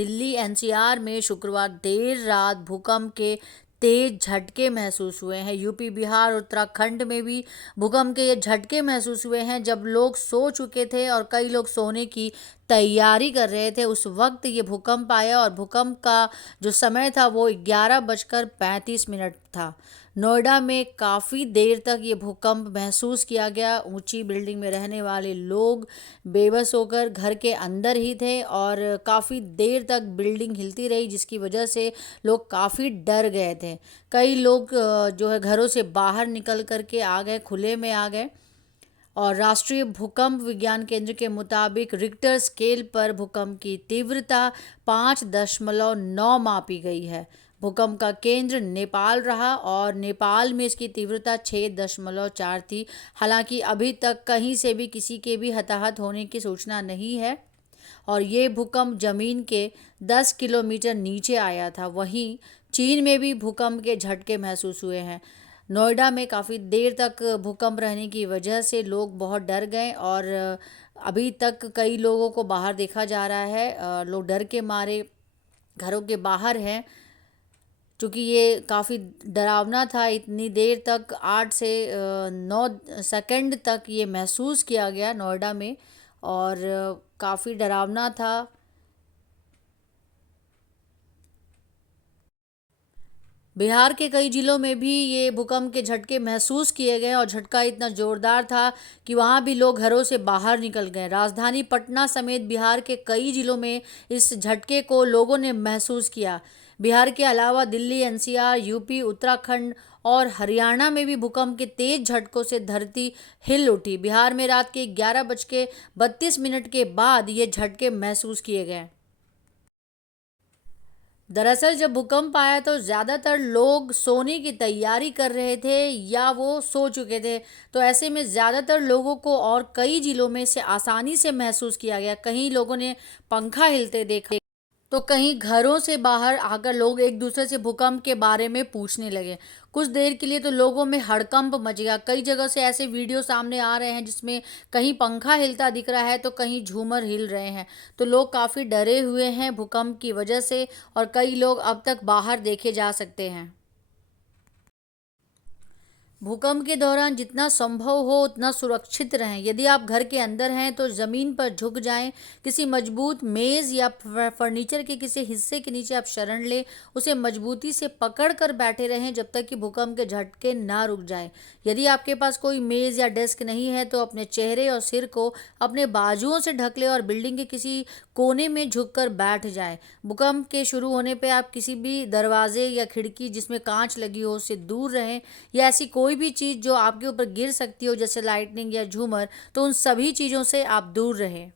Delhi NCR में शुक्रवार देर रात भूकंप के तेज झटके महसूस हुए हैं। यूपी, बिहार, उत्तराखंड में भी भूकंप के ये झटके महसूस हुए हैं। जब लोग सो चुके थे और कई लोग सोने की तैयारी कर रहे थे, उस वक्त ये भूकंप आया और भूकंप का जो समय था वो 11:35 था। नोएडा में काफ़ी देर तक ये भूकंप महसूस किया गया। ऊंची बिल्डिंग में रहने वाले लोग बेबस होकर घर के अंदर ही थे और काफ़ी देर तक बिल्डिंग हिलती रही, जिसकी वजह से लोग काफ़ी डर गए थे। कई लोग जो है घरों से बाहर निकल कर के आ गए, खुले में आ गए। और राष्ट्रीय भूकंप विज्ञान केंद्र के मुताबिक रिक्टर स्केल पर भूकंप की तीव्रता 5.9 मापी गई है। भूकंप का केंद्र नेपाल रहा और नेपाल में इसकी तीव्रता 6.4 थी। हालांकि अभी तक कहीं से भी किसी के भी हताहत होने की सूचना नहीं है और ये भूकंप जमीन के 10 किलोमीटर नीचे आया था। वहीं चीन में भी भूकंप के झटके महसूस हुए हैं। नोएडा में काफ़ी देर तक भूकंप रहने की वजह से लोग बहुत डर गए और अभी तक कई लोगों को बाहर देखा जा रहा है। लोग डर के मारे घरों के बाहर हैं, क्योंकि ये काफ़ी डरावना था। इतनी देर तक 8 से 9 सेकंड तक ये महसूस किया गया नोएडा में और काफ़ी डरावना था। बिहार के कई जिलों में भी ये भूकंप के झटके महसूस किए गए और झटका इतना ज़ोरदार था कि वहाँ भी लोग घरों से बाहर निकल गए। राजधानी पटना समेत बिहार के कई जिलों में इस झटके को लोगों ने महसूस किया। बिहार के अलावा दिल्ली, एनसीआर, यूपी, उत्तराखंड और हरियाणा में भी भूकंप के तेज झटकों से धरती हिल उठी। बिहार में रात के 11:32 के बाद ये झटके महसूस किए गए। दरअसल जब भूकंप आया तो ज़्यादातर लोग सोने की तैयारी कर रहे थे या वो सो चुके थे। तो ऐसे में ज़्यादातर लोगों को और कई जिलों में इसे आसानी से महसूस किया गया। कहीं लोगों ने पंखा हिलते देखा तो कहीं घरों से बाहर आकर लोग एक दूसरे से भूकंप के बारे में पूछने लगे। कुछ देर के लिए तो लोगों में हड़कंप मच गया। कई जगह से ऐसे वीडियो सामने आ रहे हैं जिसमें कहीं पंखा हिलता दिख रहा है तो कहीं झूमर हिल रहे हैं। तो लोग काफ़ी डरे हुए हैं भूकंप की वजह से और कई लोग अब तक बाहर देखे जा सकते हैं। भूकंप के दौरान जितना संभव हो उतना सुरक्षित रहें। यदि आप घर के अंदर हैं तो ज़मीन पर झुक जाएं। किसी मजबूत मेज़ या फर्नीचर के किसी हिस्से के नीचे आप शरण लें। उसे मजबूती से पकड़ कर बैठे रहें जब तक कि भूकंप के झटके ना रुक जाएं। यदि आपके पास कोई मेज़ या डेस्क नहीं है तो अपने चेहरे और सिर को अपने बाजुओं से ढक लें और बिल्डिंग के किसी कोने में झुककर बैठ जाएं। भूकंप के शुरू होने पे आप किसी भी दरवाजे या खिड़की जिसमें कांच लगी हो उससे दूर रहें, या ऐसी कोई भी चीज़ जो आपके ऊपर गिर सकती हो जैसे लाइटनिंग या झूमर, तो उन सभी चीज़ों से आप दूर रहें।